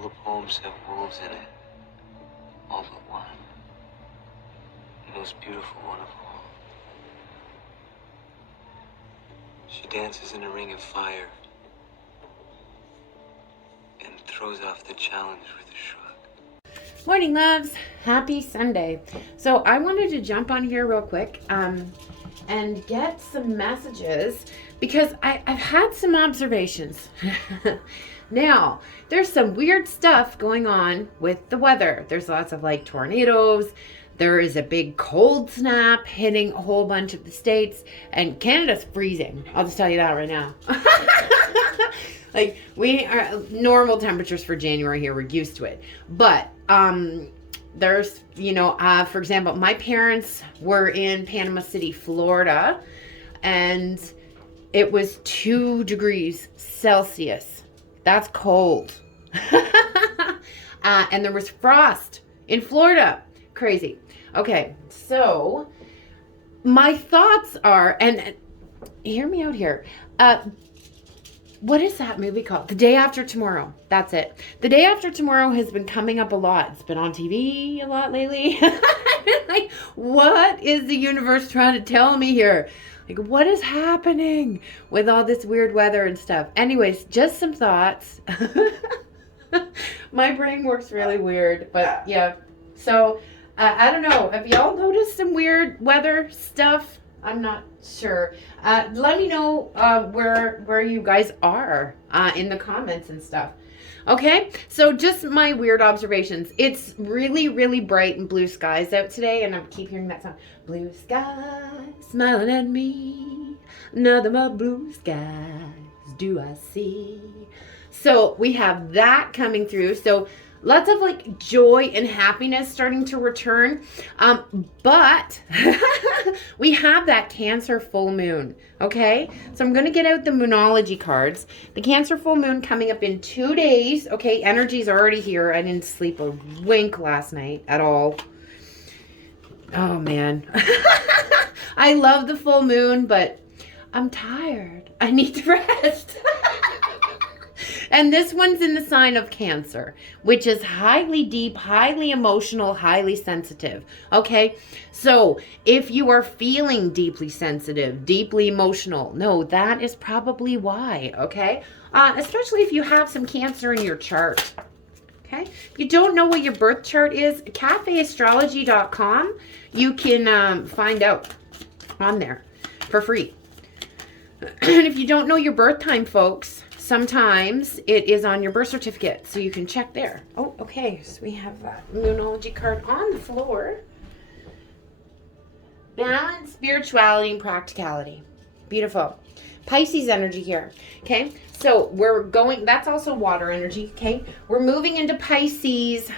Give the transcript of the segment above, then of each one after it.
All the poems have wolves in it. All but one. The most beautiful one of all. She dances in a ring of fire and throws off the challenge with a shrug. Morning, loves. Happy Sunday. So I wanted to jump on here real quick and get some messages because I've had some observations. Now, there's some weird stuff going on with the weather. There's lots of like tornadoes. There is a big cold snap hitting a whole bunch of the states, and Canada's freezing. I'll just tell you that right now. Like, we are normal temperatures for January here. We're used to it. But there's, for example, my parents were in Panama City, Florida, and it was 2 degrees Celsius. That's cold. And there was frost in Florida. Crazy. Okay, so my thoughts are, and hear me out here. What is that movie called? The Day After Tomorrow. That's it. The Day After Tomorrow has been coming up a lot. It's been on TV a lot lately. Like, what is the universe trying to tell me here? Like, what is happening with all this weird weather and stuff? Anyways, just some thoughts. My brain works really weird, but yeah. So, I don't know. Have y'all noticed some weird weather stuff? I'm not sure. Let me know where you guys are in the comments and stuff. Okay, so just my weird observations. It's really, really bright and blue skies out today, and I keep hearing that song. Blue skies smiling at me, nothing but blue skies do I see. So we have that coming through. So lots of like joy and happiness starting to return. But we have that Cancer full moon. Okay. So I'm going to get out the Moonology cards. The Cancer full moon coming up in 2 days. Okay. Energy's already here. I didn't sleep a wink last night at all. Oh man. I love the full moon, but I'm tired. I need to rest. And this one's in the sign of Cancer, which is highly deep, highly emotional, highly sensitive. Okay, so if you are feeling deeply sensitive, deeply emotional, no, that is probably why. Okay, especially if you have some Cancer in your chart. Okay, if you don't know what your birth chart is, cafeastrology.com, you can find out on there for free. And if you don't know your birth time, folks, sometimes it is on your birth certificate, so you can check there. Oh, okay, so we have that Moonology card on the floor. Balance, spirituality, and practicality. Beautiful. Pisces energy here. Okay, so we're going, that's also water energy. Okay, we're moving into Pisces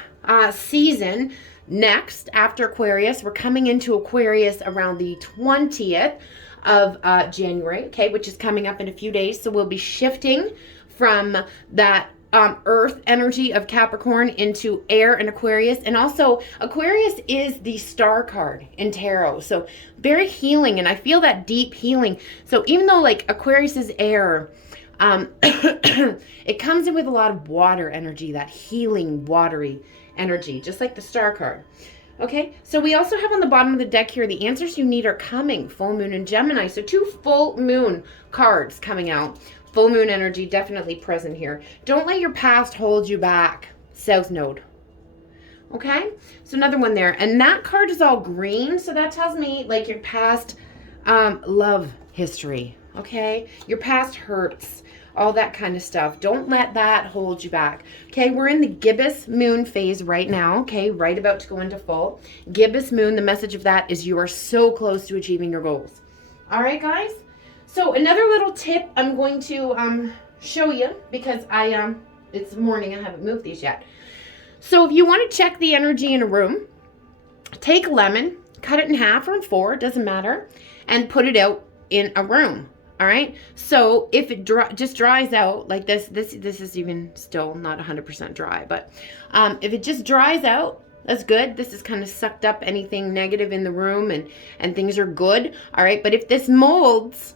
season next after Aquarius. We're coming into Aquarius around the 20th of January, okay, which is coming up in a few days. So we'll be shifting from that earth energy of Capricorn into air and Aquarius. And also Aquarius is the star card in tarot, so very healing, and I feel that deep healing. So even though like Aquarius is air, it comes in with a lot of water energy, that healing watery energy, just like the star card. Okay, so we also have on the bottom of the deck here, the answers you need are coming, full moon and Gemini. So 2 full moon cards coming out. Full moon energy definitely present here. Don't let your past hold you back. South Node. Okay, so another one there. And that card is all green, so that tells me like your past love history. Okay, your past hurts, all that kind of stuff. Don't let that hold you back. Okay, we're in the gibbous moon phase right now. Okay, right about to go into full. Gibbous moon, the message of that is you are so close to achieving your goals. All right, guys. So another little tip I'm going to show you, because it's morning, I haven't moved these yet. So if you want to check the energy in a room, take a lemon, cut it in half or in 4, doesn't matter, and put it out in a room. All right, so if it just dries out like this is even still not 100% dry, but if it just dries out, that's good. This has kind of sucked up anything negative in the room, and things are good. All right, but if this molds,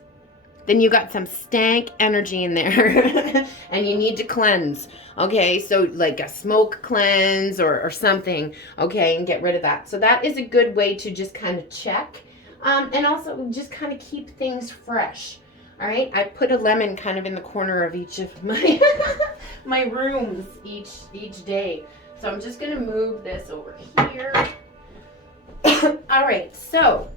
then you got some stank energy in there and you need to cleanse. Okay, so like a smoke cleanse or something, okay, and get rid of that. So that is a good way to just kind of check, and also just kind of keep things fresh. All right, I put a lemon kind of in the corner of each of my my rooms each day. So I'm just gonna move this over here. All right, so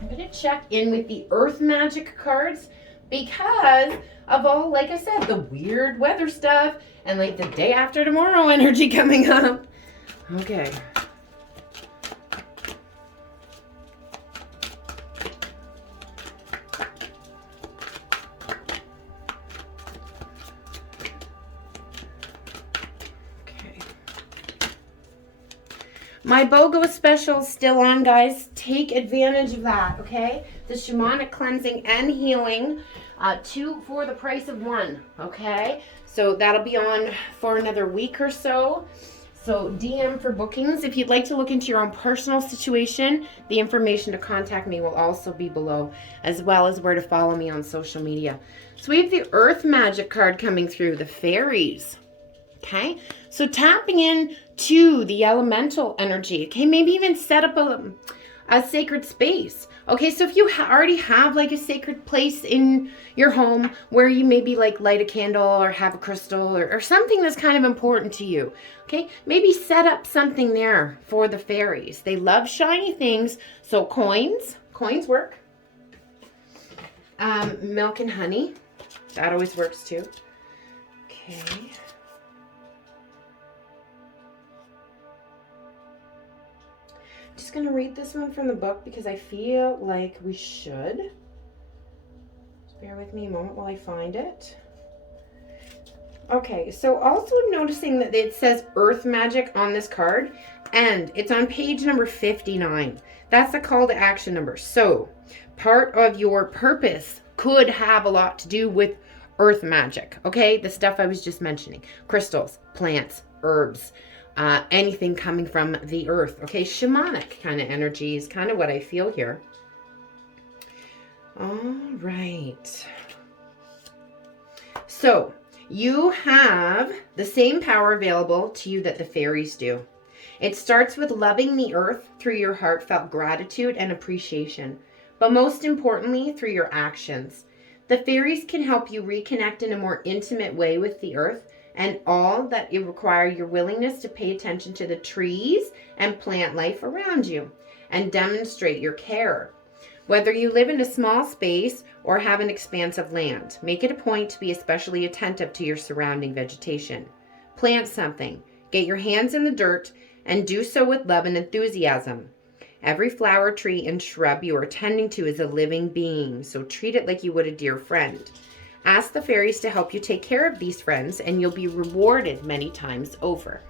I'm gonna check in with the Earth Magic cards because of all, like I said, the weird weather stuff and like the day after tomorrow energy coming up. Okay. My BOGO special is still on, guys. Take advantage of that, okay? The shamanic cleansing and healing, 2 for the price of 1, okay? So that'll be on for another week or so. So DM for bookings. If you'd like to look into your own personal situation, the information to contact me will also be below, as well as where to follow me on social media. So we have the Earth Magic card coming through, the fairies. Okay, so tapping in to the elemental energy. Okay, maybe even set up a sacred space. Okay, so if you already have like a sacred place in your home where you maybe like light a candle or have a crystal or something that's kind of important to you. Okay, maybe set up something there for the fairies. They love shiny things, so coins work. Milk and honey, that always works too. Okay. Just going to read this one from the book because I feel like we should. Just bear with me a moment while I find it. Okay, so also noticing that it says Earth Magic on this card, and it's on page number 59. That's the call to action number. So part of your purpose could have a lot to do with Earth Magic, okay? The stuff I was just mentioning. Crystals, plants, herbs. Anything coming from the earth. Okay, shamanic kind of energy is kind of what I feel here. All right. So, you have the same power available to you that the fairies do. It starts with loving the earth through your heartfelt gratitude and appreciation, but most importantly, through your actions. The fairies can help you reconnect in a more intimate way with the earth, and all that it require your willingness to pay attention to the trees and plant life around you and demonstrate your care. Whether you live in a small space or have an expanse of land, make it a point to be especially attentive to your surrounding vegetation. Plant something, get your hands in the dirt, and do so with love and enthusiasm. Every flower, tree, and shrub you are tending to is a living being, so treat it like you would a dear friend. Ask the fairies to help you take care of these friends, and you'll be rewarded many times over.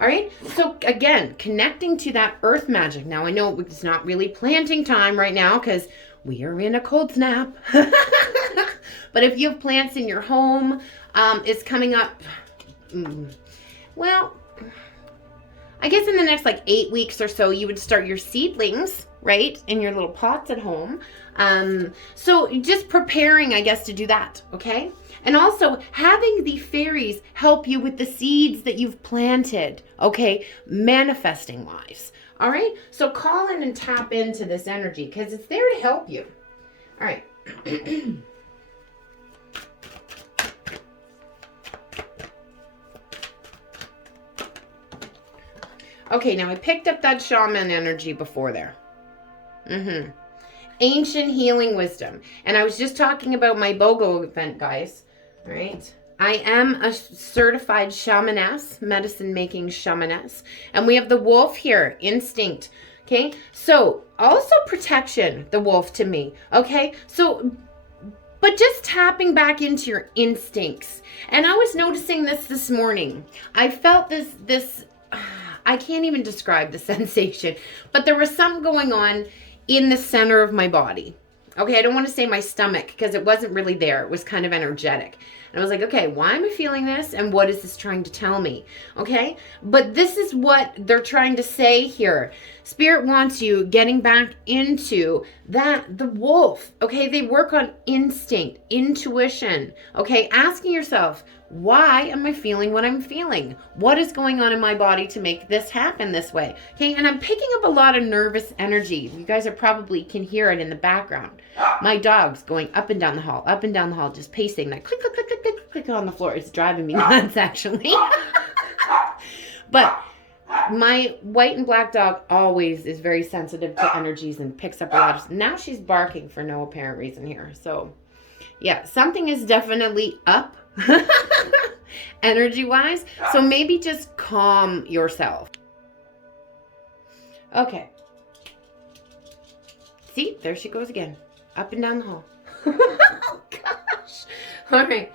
All right, so again, connecting to that earth magic. Now, I know it's not really planting time right now because we are in a cold snap. But if you have plants in your home, it's coming up, well, I guess in the next like 8 weeks or so, you would start your seedlings, right, in your little pots at home. So just preparing, I guess, to do that, okay? And also having the fairies help you with the seeds that you've planted, okay? Manifesting wise, all right? So call in and tap into this energy because it's there to help you. All right. Okay, now I picked up that shaman energy before there. Ancient healing wisdom. And I was just talking about my BOGO event, guys. All right. I am a certified shamaness, medicine making shamaness. And we have the wolf here, instinct. Okay. So also protection, the wolf to me. Okay. So, but just tapping back into your instincts. And I was noticing this morning. I felt this, I can't even describe the sensation, but there was something going on in the center of my body. Okay, I don't want to say my stomach because it wasn't really there. It was kind of energetic. And I was like, okay, why am I feeling this? And what is this trying to tell me? Okay. But this is what they're trying to say here. Spirit wants you getting back into that, the wolf. Okay. They work on instinct, intuition. Okay. Asking yourself, why am I feeling what I'm feeling? What is going on in my body to make this happen this way? Okay, and I'm picking up a lot of nervous energy. You guys are probably can hear it in the background. My dog's going up and down the hall, just pacing, like click, click, click, click, click, click on the floor. It's driving me nuts, actually. But my white and black dog always is very sensitive to energies and picks up a lot of. Now she's barking for no apparent reason here. So, yeah, something is definitely up. Energy wise, so maybe just calm yourself. Okay, see, there she goes again, up and down the hall. Oh gosh. All right,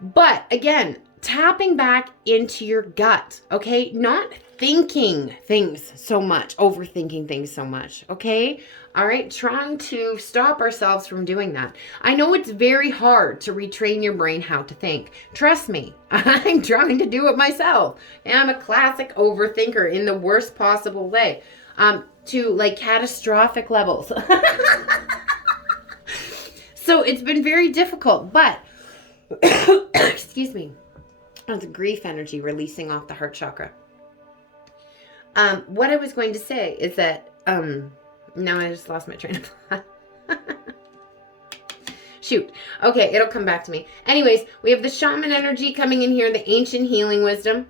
but again, tapping back into your gut. Okay, not thinking things so much, overthinking things so much. Okay, all right, trying to stop ourselves from doing that. I know it's very hard to retrain your brain how to think. Trust me, I'm trying to do it myself. And I'm a classic overthinker in the worst possible way, to like catastrophic levels. So it's been very difficult, but excuse me, that's grief energy releasing off the heart chakra. What I was going to say is that, now I just lost my train of thought. Shoot. Okay, it'll come back to me. Anyways, we have the shaman energy coming in here, the ancient healing wisdom.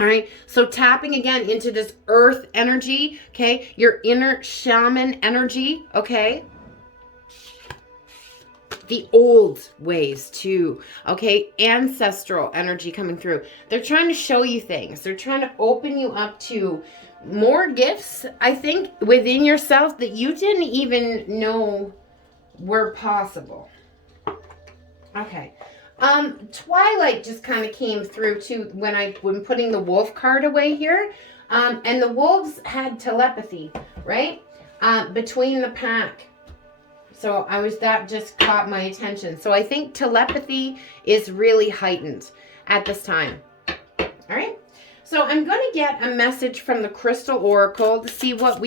All right, so tapping again into this earth energy, okay? Your inner shaman energy, okay? The old ways too, okay? Ancestral energy coming through. They're trying to show you things. They're trying to open you up to more gifts, I think, within yourself that you didn't even know were possible. Okay. Twilight just kind of came through too when putting the wolf card away here. And the wolves had telepathy, right? Between the pack. So that just caught my attention. So I think telepathy is really heightened at this time. All right. So I'm going to get a message from the Crystal Oracle to see what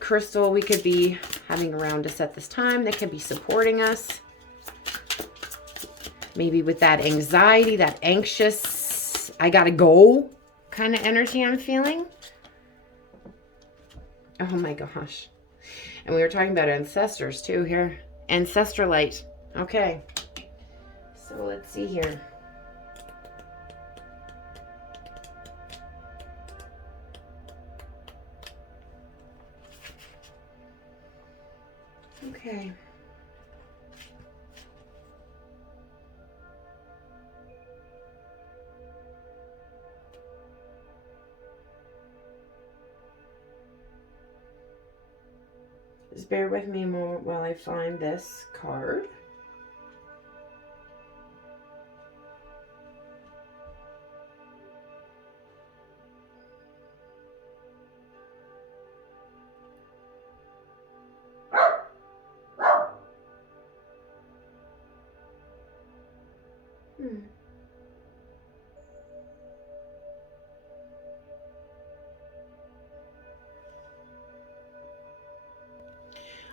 crystal we could be having around us at this time that could be supporting us. Maybe with that anxiety, that anxious, I gotta go kind of energy I'm feeling. Oh my gosh. And we were talking about ancestors too here. Ancestralite. Okay. So let's see here. Okay. Just bear with me a moment while I find this card.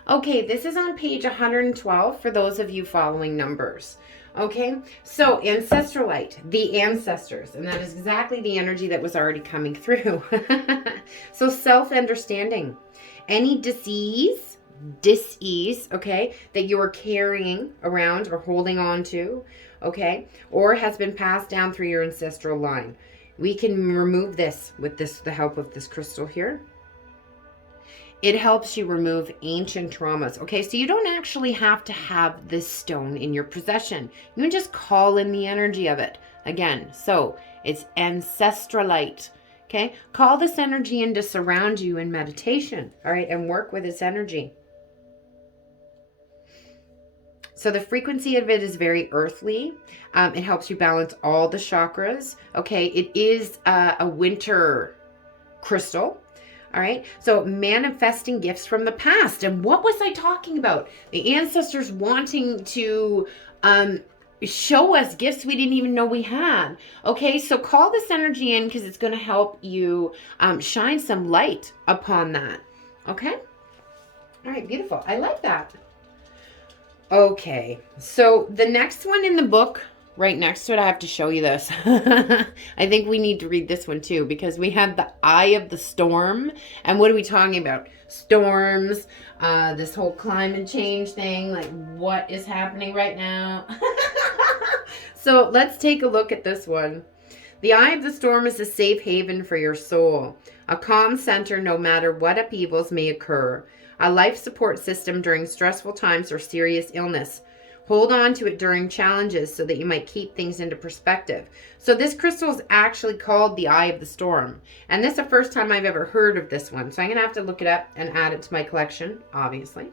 Okay, this is on page 112 for those of you following numbers. Okay, so Ancestralite, the ancestors, and that is exactly the energy that was already coming through. So self-understanding. Any dis-ease, okay, that you are carrying around or holding on to, okay, or has been passed down through your ancestral line. We can remove this with the help of this crystal here. It helps you remove ancient traumas. Okay, so you don't actually have to have this stone in your possession. You can just call in the energy of it. Again, so it's Ancestralite. Okay, call this energy in to surround you in meditation. All right, and work with its energy. So the frequency of it is very earthly. It helps you balance all the chakras. Okay, it is a winter crystal. All right, so manifesting gifts from the past. And what was I talking about? The ancestors wanting to show us gifts we didn't even know we had. Okay, so call this energy in because it's going to help you shine some light upon that. Okay? All right, beautiful. I like that. Okay, so the next one in the book, right next to it, I have to show you this. I think we need to read this one too, because we have the Eye of the Storm. And what are we talking about? Storms, this whole climate change thing, like what is happening right now? So let's take a look at this one. The Eye of the Storm is a safe haven for your soul, a calm center no matter what upheavals may occur, a life support system during stressful times or serious illness. Hold on to it during challenges so that you might keep things into perspective. So this crystal is actually called the Eye of the Storm. And this is the first time I've ever heard of this one. So I'm going to have to look it up and add it to my collection, obviously.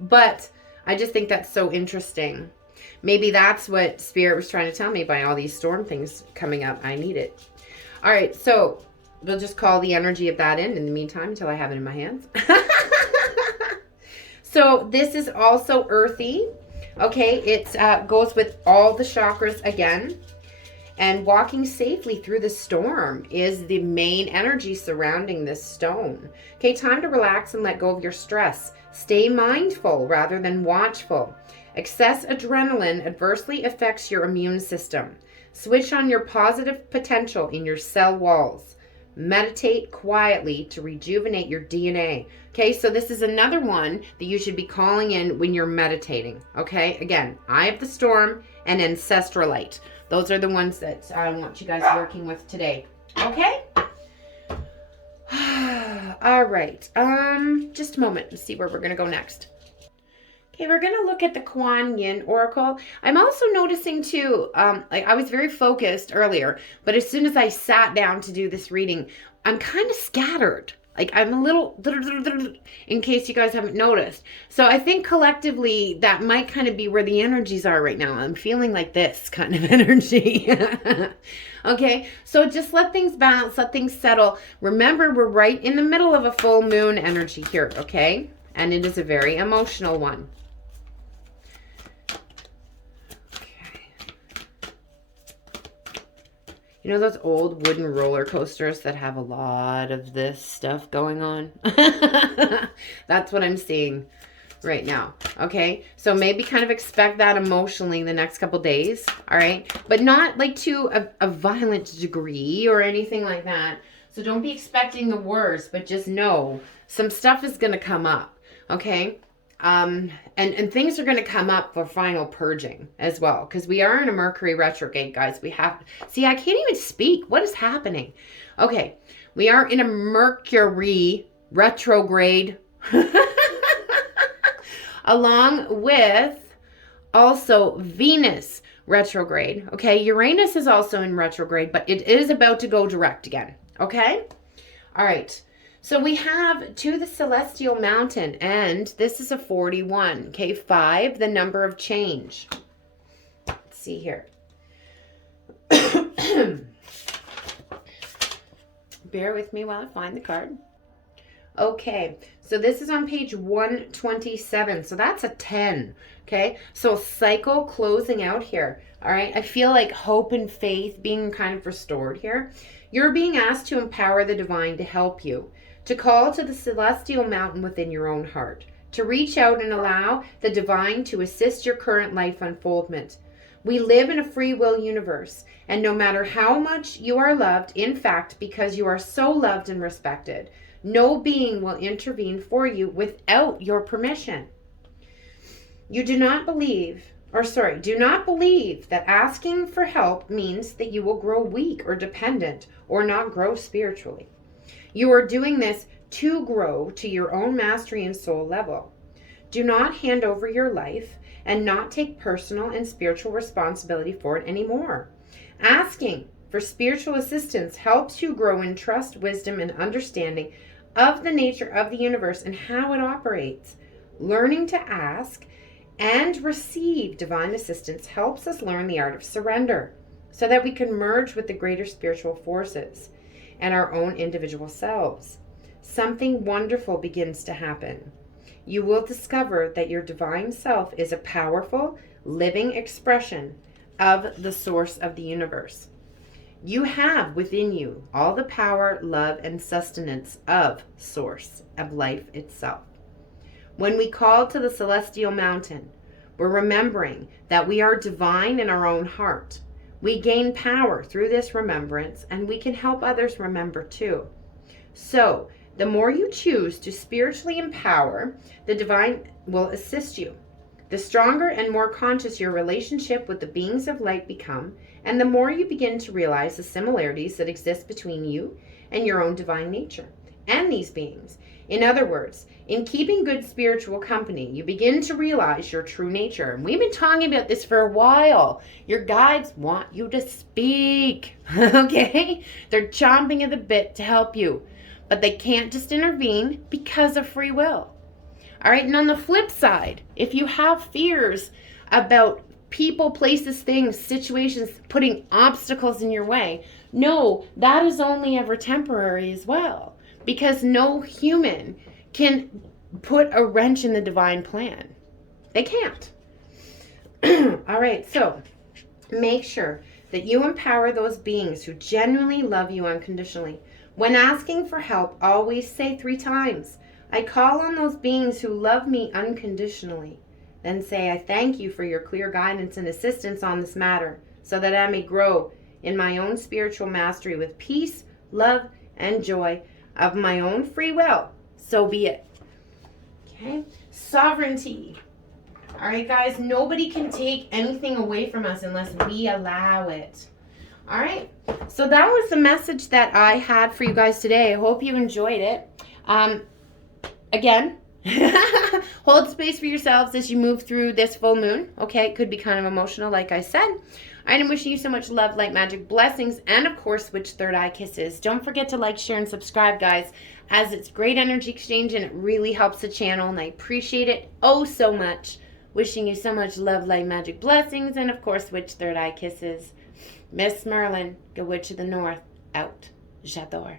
But I just think that's so interesting. Maybe that's what Spirit was trying to tell me by all these storm things coming up. I need it. All right, so we'll just call the energy of that in the meantime until I have it in my hands. So this is also earthy. Okay, it goes with all the chakras again. And walking safely through the storm is the main energy surrounding this stone. Okay, time to relax and let go of your stress. Stay mindful rather than watchful. Excess adrenaline adversely affects your immune system. Switch on your positive potential in your cell walls. Meditate quietly to rejuvenate your DNA. Okay, so this is another one that you should be calling in when you're meditating. Okay, again, Eye of the Storm and Ancestralite. Those are the ones that I want you guys working with today. Okay? All right. Just a moment. Let's see where we're going to go next. Okay, we're going to look at the Kuan Yin Oracle. I'm also noticing too, like I was very focused earlier, but as soon as I sat down to do this reading, I'm kind of scattered. Like I'm a little, in case you guys haven't noticed. So I think collectively that might kind of be where the energies are right now. I'm feeling like this kind of energy. Okay, so just let things balance, let things settle. Remember, we're right in the middle of a full moon energy here, okay? And it is a very emotional one. You know those old wooden roller coasters that have a lot of this stuff going on? That's what I'm seeing right now. Okay, so maybe kind of expect that emotionally in the next couple days. All right, but not like to a violent degree or anything like that. So don't be expecting the worst, but just know some stuff is going to come up. Okay, and things are going to come up for final purging as well, because we are in a Mercury retrograde, guys. We have, see, I can't even speak. What is happening? Okay, we are in a Mercury retrograde along with also Venus retrograde. Okay, Uranus is also in retrograde, but it is about to go direct again. Okay, all right. So we have to the celestial mountain, and this is a 41. Okay, 5, the number of change. Let's see here. Bear with me while I find the card. Okay, so this is on page 127. So that's a 10. Okay, so cycle closing out here. All right, I feel like hope and faith being kind of restored here. You're being asked to empower the divine to help you, to call to the celestial mountain within your own heart, to reach out and allow the divine to assist your current life unfoldment. We live in a free will universe, and no matter how much you are loved, in fact, because you are so loved and respected, no being will intervene for you without your permission. You do not believe that asking for help means that you will grow weak or dependent or not grow spiritually. You are doing this to grow to your own mastery and soul level. Do not hand over your life and not take personal and spiritual responsibility for it anymore. Asking for spiritual assistance helps you grow in trust, wisdom, and understanding of the nature of the universe and how it operates. Learning to ask and receive divine assistance helps us learn the art of surrender so that we can merge with the greater spiritual forces and our own individual selves. Something wonderful begins to happen. You will discover that your divine self is a powerful, living expression of the source of the universe. You have within you all the power, love, and sustenance of source, of life itself. When we call to the celestial mountain, we're remembering that we are divine in our own heart. We gain power through this remembrance, and we can help others remember too. So, the more you choose to spiritually empower, the divine will assist you. The stronger and more conscious your relationship with the beings of light become, and the more you begin to realize the similarities that exist between you and your own divine nature and these beings. In other words, in keeping good spiritual company, you begin to realize your true nature. And we've been talking about this for a while. Your guides want you to speak, okay? They're chomping at the bit to help you, but they can't just intervene because of free will. All right, and on the flip side, if you have fears about people, places, things, situations putting obstacles in your way, no, that is only ever temporary as well, because no human can put a wrench in the divine plan. They can't. All right, so make sure that you empower those beings who genuinely love you unconditionally. When asking for help, always say 3 times, I call on those beings who love me unconditionally. Then say, I thank you for your clear guidance and assistance on this matter, so that I may grow in my own spiritual mastery with peace, love, and joy of my own free will. So be it. Okay? Sovereignty. All right, guys, nobody can take anything away from us unless we allow it. All right? So that was the message that I had for you guys today. I hope you enjoyed it. Again, hold space for yourselves as you move through this full moon. Okay, it could be kind of emotional, like I said. I'm wishing you so much love, light, magic, blessings, and of course, switch third eye kisses. Don't forget to like, share, and subscribe, guys, as it's great energy exchange and it really helps the channel, and I appreciate it oh so much. Wishing you so much love, light, magic, blessings, and of course, switch third eye kisses. MsMerlin, the Witch of the North, out. J'adore.